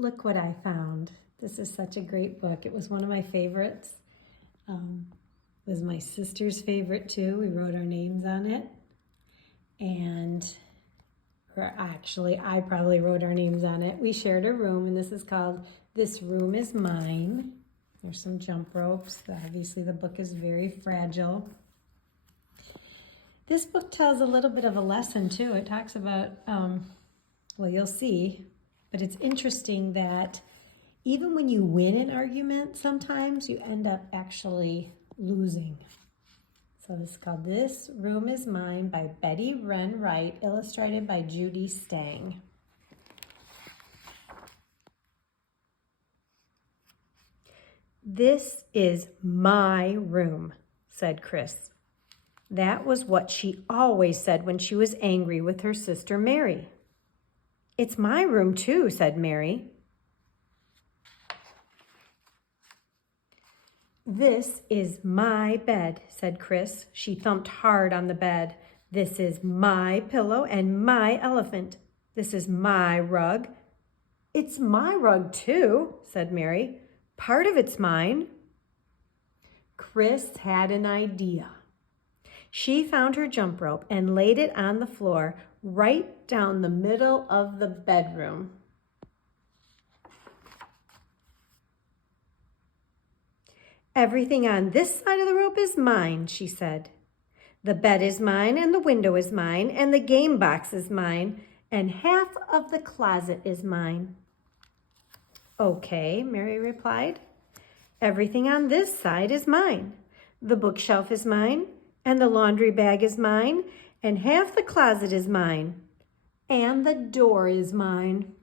Look what I found. This is such a great book. It was one of my favorites. It was my sister's favorite too. We wrote our names on it. Or actually, I probably wrote our names on it. We shared a room, and this is called This Room Is Mine. There's some jump ropes. Obviously, the book is very fragile. This book tells a little bit of a lesson too. It talks about, well, you'll see, but it's interesting that even when you win an argument, sometimes you end up actually losing. So this is called This Room Is Mine by Betty Wren Wright, illustrated by Judy Stang. "This is my room," said Chris. That was what she always said when she was angry with her sister Mary. "It's my room too," said Mary. "This is my bed," said Chris. She thumped hard on the bed. "This is my pillow and my elephant. This is my rug." "It's my rug too," said Mary. "Part of it's mine." Chris had an idea. She found her jump rope and laid it on the floor right down the middle of the bedroom. "Everything on this side of the rope is mine," she said. "The bed is mine, and the window is mine, and the game box is mine, and half of the closet is mine." "Okay," Mary replied. "Everything on this side is mine. The bookshelf is mine, and the laundry bag is mine, and half the closet is mine, and the door is mine."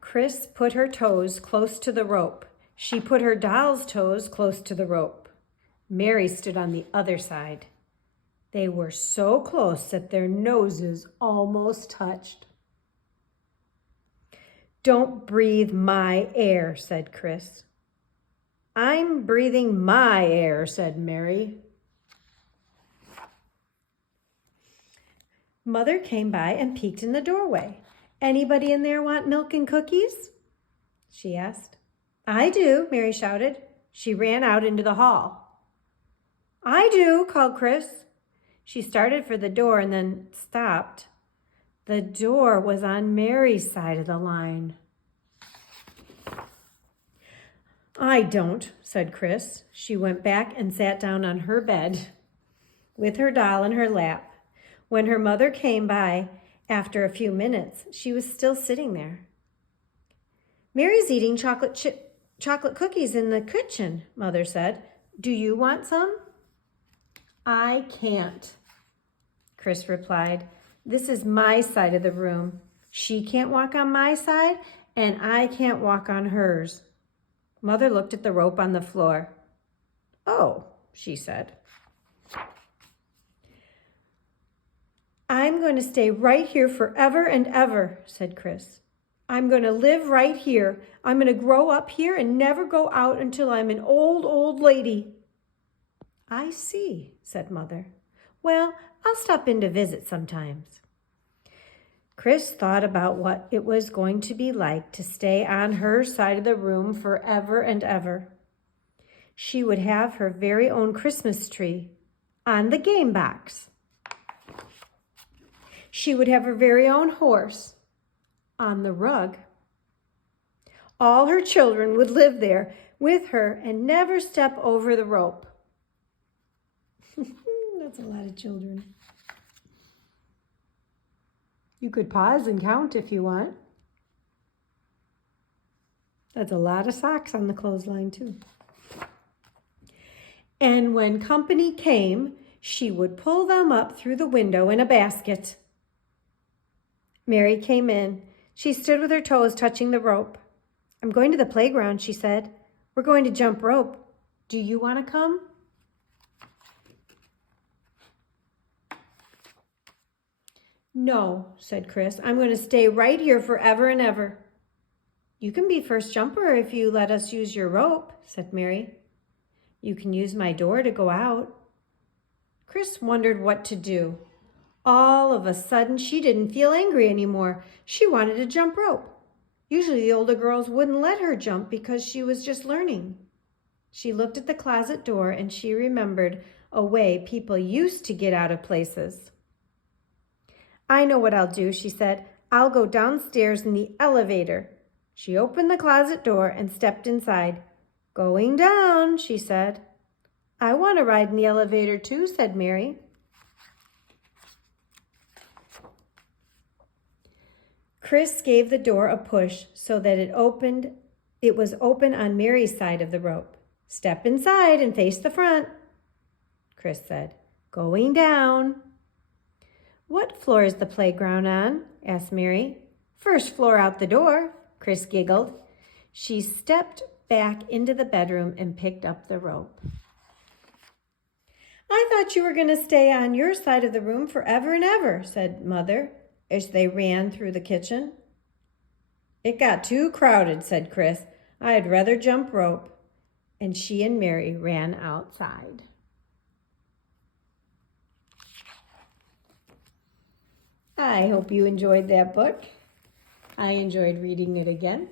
Chris put her toes close to the rope. She put her doll's toes close to the rope. Mary stood on the other side. They were so close that their noses almost touched. "Don't breathe my air," said Chris. "I'm breathing my air," said Mary. Mother came by and peeked in the doorway. "Anybody in there want milk and cookies?" she asked. "I do," Mary shouted. She ran out into the hall. "I do," called Chris. She started for the door and then stopped. The door was on Mary's side of the line. "I don't," said Chris. She went back and sat down on her bed with her doll in her lap. When her mother came by after a few minutes, she was still sitting there. "Mary's eating chocolate cookies in the kitchen," Mother said. "Do you want some?" "I can't," Chris replied. "This is my side of the room. She can't walk on my side, and I can't walk on hers." Mother looked at the rope on the floor. "Oh," she said. "I'm going to stay right here forever and ever," said Chris. "I'm going to live right here. I'm going to grow up here and never go out until I'm an old lady." "I see," said Mother. "Well, I'll stop in to visit sometimes." Chris thought about what it was going to be like to stay on her side of the room forever and ever. She would have her very own Christmas tree on the game box. She would have her very own horse on the rug. All her children would live there with her and never step over the rope. That's a lot of children. You could pause and count if you want. That's a lot of socks on the clothesline too. And when company came, she would pull them up through the window in a basket. Mary came in. She stood with her toes touching the rope. "I'm going to the playground," she said. "We're going to jump rope. Do you want to come?" "No," said Chris. "I'm going to stay right here forever and ever." "You can be first jumper if you let us use your rope," said Mary. "You can use my door to go out." Chris wondered what to do. All of a sudden, she didn't feel angry anymore. She wanted to jump rope. Usually the older girls wouldn't let her jump because she was just learning. She looked at the closet door and she remembered a way people used to get out of places. I know what I'll do, she said. I'll go downstairs in the elevator. She opened the closet door and stepped inside. Going down, she said. I want to ride in the elevator too, said Mary. Chris gave the door a push so that it was open on Mary's side of the rope. Step inside and face the front, Chris said. Going down. What floor is the playground on? Asked Mary. First floor out the door, Chris giggled. She stepped back into the bedroom and picked up the rope. I thought you were going to stay on your side of the room forever and ever, said Mother, as they ran through the kitchen. It got too crowded, said Chris. I'd rather jump rope. And she and Mary ran outside. I hope you enjoyed that book. I enjoyed reading it again.